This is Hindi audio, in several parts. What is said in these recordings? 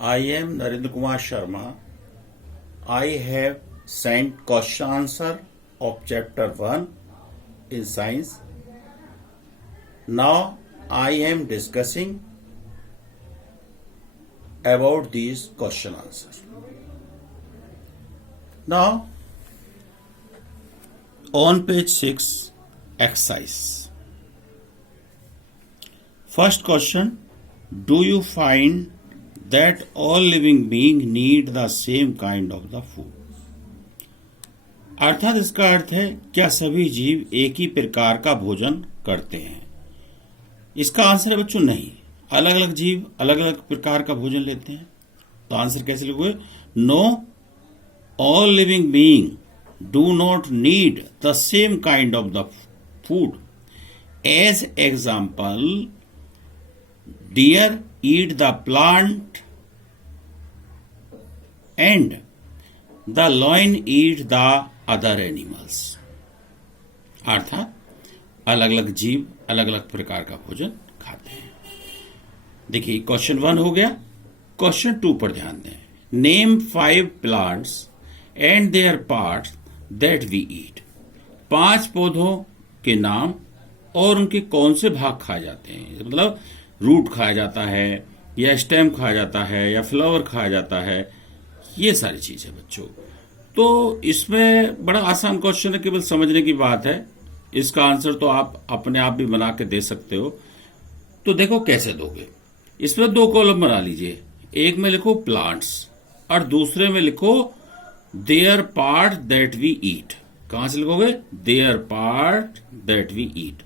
I am Narendra Kumar Sharma. I have sent question answer of chapter 1 in science. Now I am discussing about these question answers. Now on page 6 exercise. First question, do you find that all living beings need the same kind of the food? अर्थात इसका अर्थ है क्या सभी जीव एक ही प्रकार का भोजन करते हैं? इसका आंसर है बच्चों नहीं, अलग अलग जीव अलग अलग प्रकार का भोजन लेते हैं। तो आंसर कैसे लिखोगे? No, all living being do not need the same kind of the food. As example, deer eat the plant and the lion eat the other animals। अर्थात अलग अलग जीव अलग अलग प्रकार का भोजन खाते हैं। देखिए क्वेश्चन 1 हो गया। क्वेश्चन 2 पर ध्यान दें। Name 5 plants and their parts that we eat. 5 पौधों के नाम और उनके कौन से भाग खाए जाते हैं। मतलब रूट खाया जाता है या स्टेम खाया जाता है या फ्लावर खाया जाता है, ये सारी चीजें बच्चों। तो इसमें बड़ा आसान क्वेश्चन है, केवल समझने की बात है। इसका आंसर तो आप अपने आप भी बना के दे सकते हो। तो देखो कैसे दोगे। इसमें 2 कॉलम बना लीजिए। एक में लिखो प्लांट्स और दूसरे में लिखो their part that we eat. कहां से लिखोगे? Their part that we eat.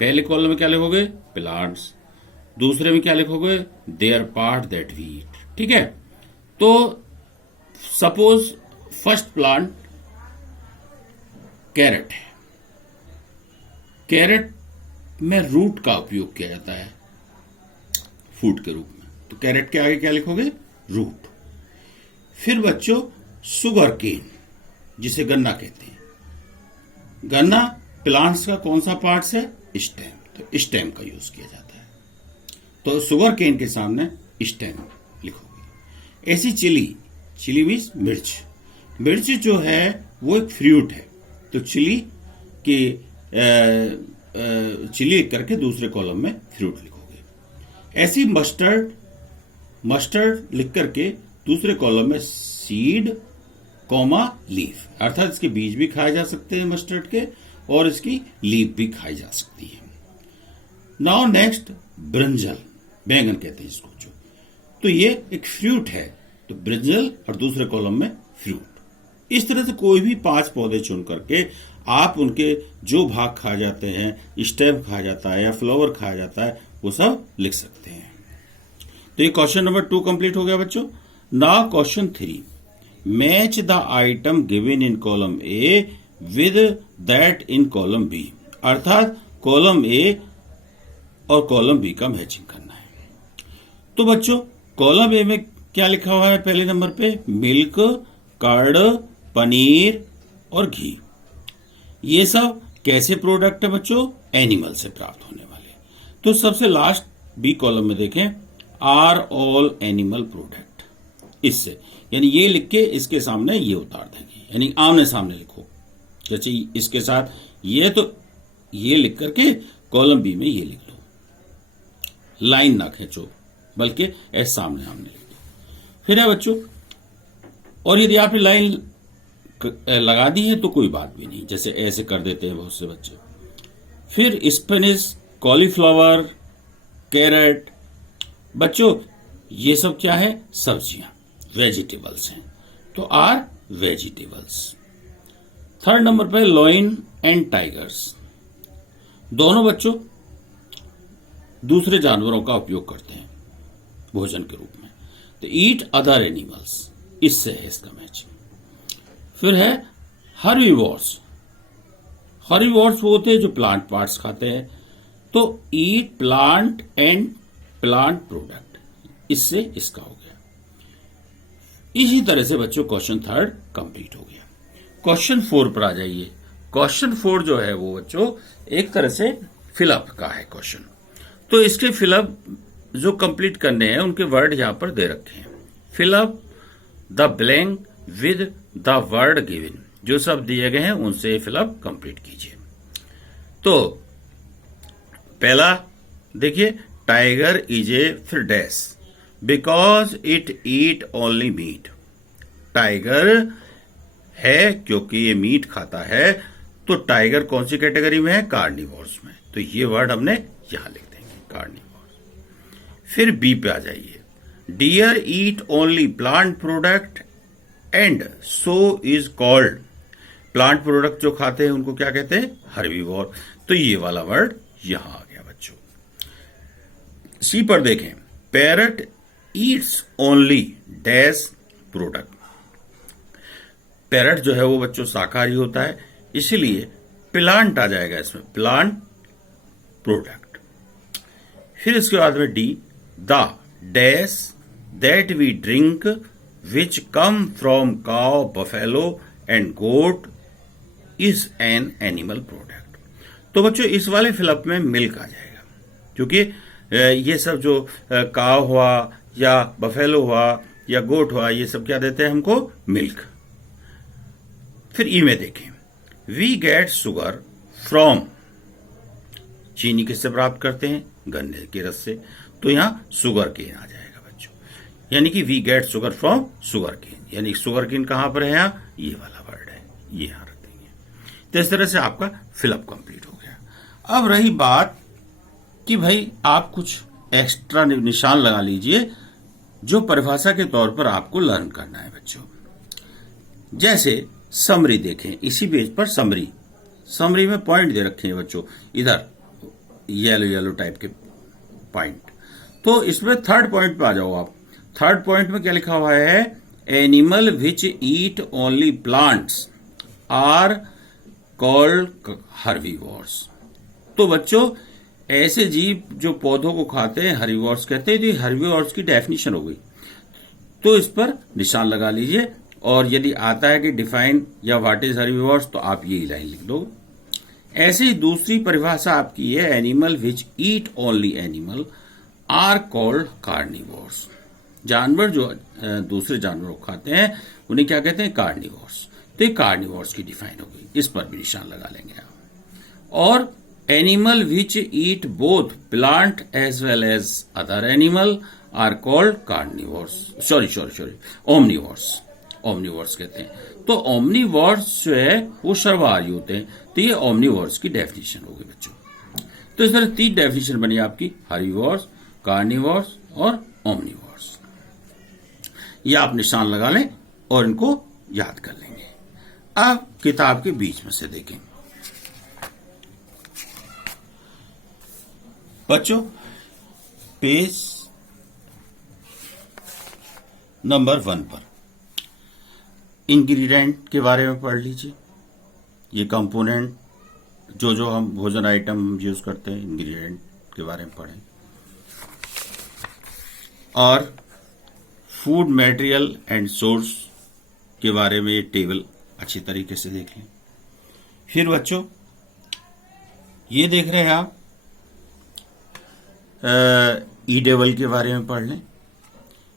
पहले कॉलम में क्या लिखोगे? प्लांट्स। दूसरे में क्या लिखोगे? Their part that we eat. ठीक है। तो सपोज फर्स्ट प्लांट कैरेट है। कैरेट में रूट का उपयोग किया जाता है फूड के रूप में। तो कैरेट के आगे क्या लिखोगे? रूट। फिर बच्चों सुगर केन, जिसे गन्ना कहते हैं। गन्ना प्लांट्स का कौन सा पार्ट है? स्टेम। तो स्टेम का यूज किया जाता है। तो सुगर केन के सामने स्टेम लिखोगे। ऐसी चिली मीन्स मिर्च। मिर्च जो है वो एक फ्रूट है। तो चिली लिख करके दूसरे कॉलम में फ्रूट लिखोगे। ऐसी मस्टर्ड लिख करके दूसरे कॉलम में सीड कॉमा लीफ। अर्थात इसके बीज भी खाए जा सकते हैं मस्टर्ड के, और इसकी लीफ भी खाई जा सकती है। नाउ नेक्स्ट ब्रिंजल, बैंगन कहते हैं इसको जो। तो ये एक फ्रूट है। तो ब्रिंजल और दूसरे कॉलम में फ्रूट। इस तरह से कोई भी 5 पौधे चुन करके आप उनके जो भाग खाए जाते हैं, स्टेम खाया जाता है या फ्लावर खाया जाता है, वो सब लिख सकते हैं। तो ये क्वेश्चन नंबर 2 कंप्लीट हो गया बच्चों। Now question 3, match the item given in column A with that in column B. अर्थात कॉलम ए और कॉलम बी का मैचिंग करना है। तो बच्चों कॉलम ए में क्या लिखा हुआ है? पहले नंबर पे मिल्क, कर्ड, पनीर और घी। ये सब कैसे प्रोडक्ट है बच्चों? एनिमल से प्राप्त होने वाले। तो सबसे लास्ट बी कॉलम में देखें, आर ऑल एनिमल प्रोडक्ट। इससे यानी ये लिख के इसके सामने ये उतार देंगे, यानी आमने सामने लिखो। जैसे इसके साथ ये, तो ये लिख करके कॉलम बी में ये लिख लो। लाइन ना खींचो, बल्कि ऐसे सामने आमने लिख दो। फिर है बच्चों, और यदि आपने लाइन लगा दी है तो कोई बात भी नहीं, जैसे ऐसे कर देते हैं बहुत से बच्चे। फिर स्पिनच, कॉलीफ्लावर, कैरेट। बच्चों ये सब क्या है? सब्जियां, वेजिटेबल्स हैं। तो आर वेजिटेबल्स। थर्ड नंबर पे लॉइन एंड टाइगर्स। दोनों बच्चों दूसरे जानवरों का उपयोग करते हैं भोजन के रूप में। तो ईट अदर एनिमल्स, इससे है इसका मैचिंग। फिर है हर्बीवोर्स। हर्बीवोर्स वो होते हैं जो प्लांट पार्ट्स खाते हैं। तो ईट प्लांट एंड प्लांट प्रोडक्ट, इससे इसका हो गया। इसी तरह से बच्चों क्वेश्चन 3 कंप्लीट हो गया। क्वेश्चन 4 पर आ जाइए। क्वेश्चन 4 जो है वो बच्चों एक तरह से फिलअप का है क्वेश्चन। तो इसके फिलअप जो कंप्लीट करने हैं उनके वर्ड यहां पर दे रखे हैं। Fill up the blank with the word given. जो सब दिए गए हैं उनसे फिलअप कंप्लीट कीजिए। तो पहला देखिए, टाइगर इज ए फिर dash because it eat only meat. Tiger है क्योंकि ये मीट खाता है। तो टाइगर कौन सी कैटेगरी में है? कार्निवोर्स में। तो ये वर्ड हमने यहां लिख देंगे, कार्निवोर्स। फिर बी पे आ जाइए, deer eat only plant product and so is called. Plant product जो खाते हैं उनको क्या कहते हैं? हर्बीवोर। तो ये वाला वर्ड यहां आ गया बच्चों। सी पर देखें, parrot Yeats only dash product. Parrot जो है वो बच्चों शाकाहारी होता है, इसलिए प्लांट आ जाएगा इसमें, प्लांट प्रोडक्ट। फिर इसके बाद में D, the dash that we drink which come from cow buffalo and goat is an animal product. तो बच्चों इस वाले फिलअप में मिल्क आ जाएगा, क्योंकि ये सब जो काव हुआ या बफेलो हुआ या गोट हुआ, ये सब क्या देते हैं हमको? मिल्क। फिर ई में देखें, वी गेट शुगर फ्रॉम। चीनी किससे प्राप्त करते हैं? गन्ने के रस से। तो यहां शुगर केन आ जाएगा बच्चों, यानी कि we get sugar from sugar cane. यानी शुगर केन कहां पर है? यहां ये वाला वर्ड है, ये यहां रख देंगे। तो इस तरह से आपका फिलअप कंप्लीट हो गया। अब रही बात कि भाई आप कुछ एक्स्ट्रा निशान लगा लीजिए जो परिभाषा के तौर पर आपको लर्न करना है बच्चों। जैसे समरी देखें, इसी पेज पर समरी में पॉइंट दे रखे हैं बच्चों, इधर येलो टाइप के पॉइंट। तो इसमें थर्ड पॉइंट पे आ जाओ आप। थर्ड पॉइंट में क्या लिखा हुआ है? Animal which eat only plants are called herbivores. तो बच्चों ऐसे जीव जो पौधों को खाते हैं हर्बीवोर्स कहते हैं। तो ये हर्बीवोर्स की डेफिनेशन हो गई, तो इस पर निशान लगा लीजिए। और यदि आता है कि डिफाइन या व्हाट इज हर्बीवोर्स, तो आप यही लाइन लिख दो। ऐसे ही दूसरी परिभाषा आपकी है, animal which eat only animal are called carnivores. जानवर जो दूसरे जानवरों को खाते हैं उन्हें क्या कहते हैं? कार्निवोर्स। तो ये कार्निवोर्स की डिफाइन हो गई, इस पर भी निशान लगा लेंगे आप। और animal which eat both plant as well as other animal are called carnivores, sorry omnivores. Omnivores कहते हैं। तो ओमनिवोर्स जो है वो सर्वहारी होते हैं। तो ये ओमनिवोर्स की डेफिनेशन होगी बच्चों। तो इस तरह 3 डेफिनेशन बनी आपकी, हर्बीवोर्स, कार्निवोर्स और ओमनिवोर्स। ये आप निशान लगा लें और इनको याद कर लेंगे। अब किताब के बीच में से देखें बच्चों, पेज नंबर 1 पर इंग्रेडिएंट के बारे में पढ़ लीजिए। ये कंपोनेंट जो हम भोजन आइटम यूज करते हैं, इंग्रेडिएंट के बारे में पढ़ें। और फूड मटेरियल एंड सोर्स के बारे में ये टेबल अच्छी तरीके से देख लें। फिर बच्चों ये देख रहे हैं आप, ईडेबल के बारे में पढ़ लें।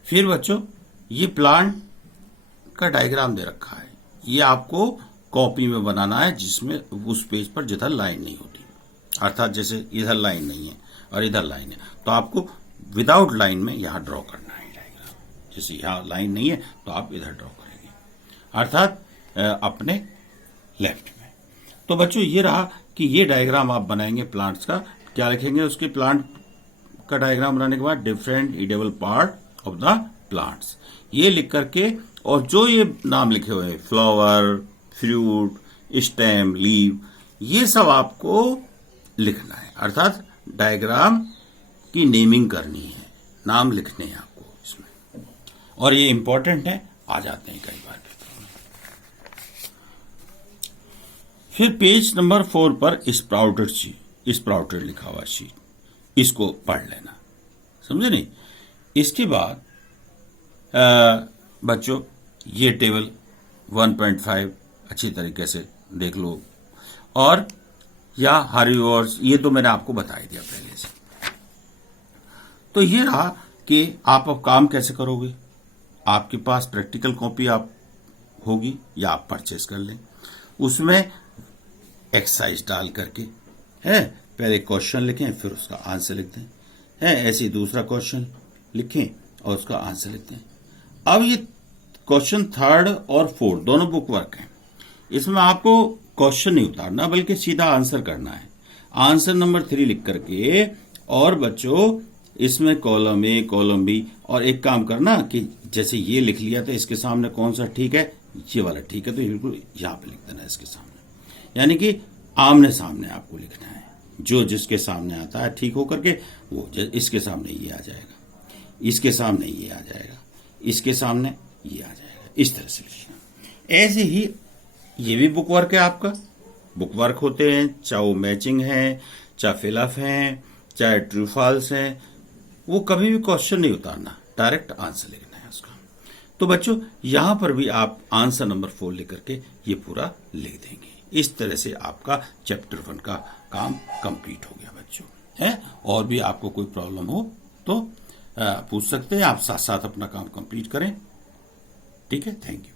फिर बच्चों ये प्लांट का डायग्राम दे रखा है, ये आपको कॉपी में बनाना है जिसमें उस पेज पर जिधर लाइन नहीं होती, अर्थात जैसे इधर लाइन नहीं है और इधर लाइन है, तो आपको विदाउट लाइन में यहां ड्रॉ करना है डायग्राम। जैसे यहां लाइन नहीं है तो आप इधर ड्रॉ करेंगे, अर्थात अपने लेफ्ट में। तो बच्चों ये रहा कि ये डायग्राम आप बनाएंगे प्लांट्स का। क्या लिखेंगे उसके प्लांट का डायग्राम बनाने के बाद? Different edible part of the plants, ये लिख करके, और जो ये नाम लिखे हुए हैं फ्लावर, फ्रूट, स्टेम, लीव, ये सब आपको लिखना है, अर्थात डायग्राम की नेमिंग करनी है, नाम लिखने हैं आपको इसमें। और ये इंपॉर्टेंट है, आ जाते हैं कई बार। फिर पेज नंबर 4 पर स्प्राउटेड लिखा हुआ शीट, इसको पढ़ लेना, समझे नहीं? इसके बाद बच्चों ये टेबल 1.5 अच्छी तरीके से देख लो। और या हर्बीवोर्स, ये तो मैंने आपको बता ही दिया पहले से। तो ये रहा कि आप अब काम कैसे करोगे। आपके पास प्रैक्टिकल कॉपी आप होगी या आप परचेस कर लें, उसमें एक्सरसाइज डाल करके है पहले क्वेश्चन लिखें फिर उसका आंसर लिख दें, है ऐसे ही दूसरा क्वेश्चन लिखें और उसका आंसर लिख दें। अब ये क्वेश्चन थर्ड और फोर्थ दोनों बुक वर्क हैं, इसमें आपको क्वेश्चन नहीं उतारना बल्कि सीधा आंसर करना है। आंसर नंबर 3 लिख करके, और बच्चों इसमें कॉलम ए कॉलम बी, और एक काम करना कि जैसे ये लिख लिया तो इसके सामने कौन सा ठीक है, ये वाला ठीक है, तो बिल्कुल यहां पे लिख देना इसके सामने, यानी कि आमने सामने आपको लिखना है। जो जिसके सामने आता है ठीक होकर के वो इसके सामने ये आ जाएगा, इसके सामने ये आ जाएगा, इसके सामने ये आ जाएगा, इस तरह से लिखना। ऐसे ही ये भी बुक वर्क है आपका, बुक वर्क होते हैं, चाहे वो मैचिंग है, चाहे फिलअप है, चाहे ट्रू फॉल्स है, वो कभी भी क्वेश्चन नहीं उतारना, डायरेक्ट आंसर लिखना है उसका। तो बच्चों यहां पर भी आप आंसर नंबर 4 लिख करके ये पूरा लिख देंगे। इस तरह से आपका चैप्टर 1 का काम कंप्लीट हो गया बच्चों, है। और भी आपको कोई प्रॉब्लम हो तो पूछ सकते हैं, आप साथ साथ अपना काम कंप्लीट करें। ठीक है, थैंक यू।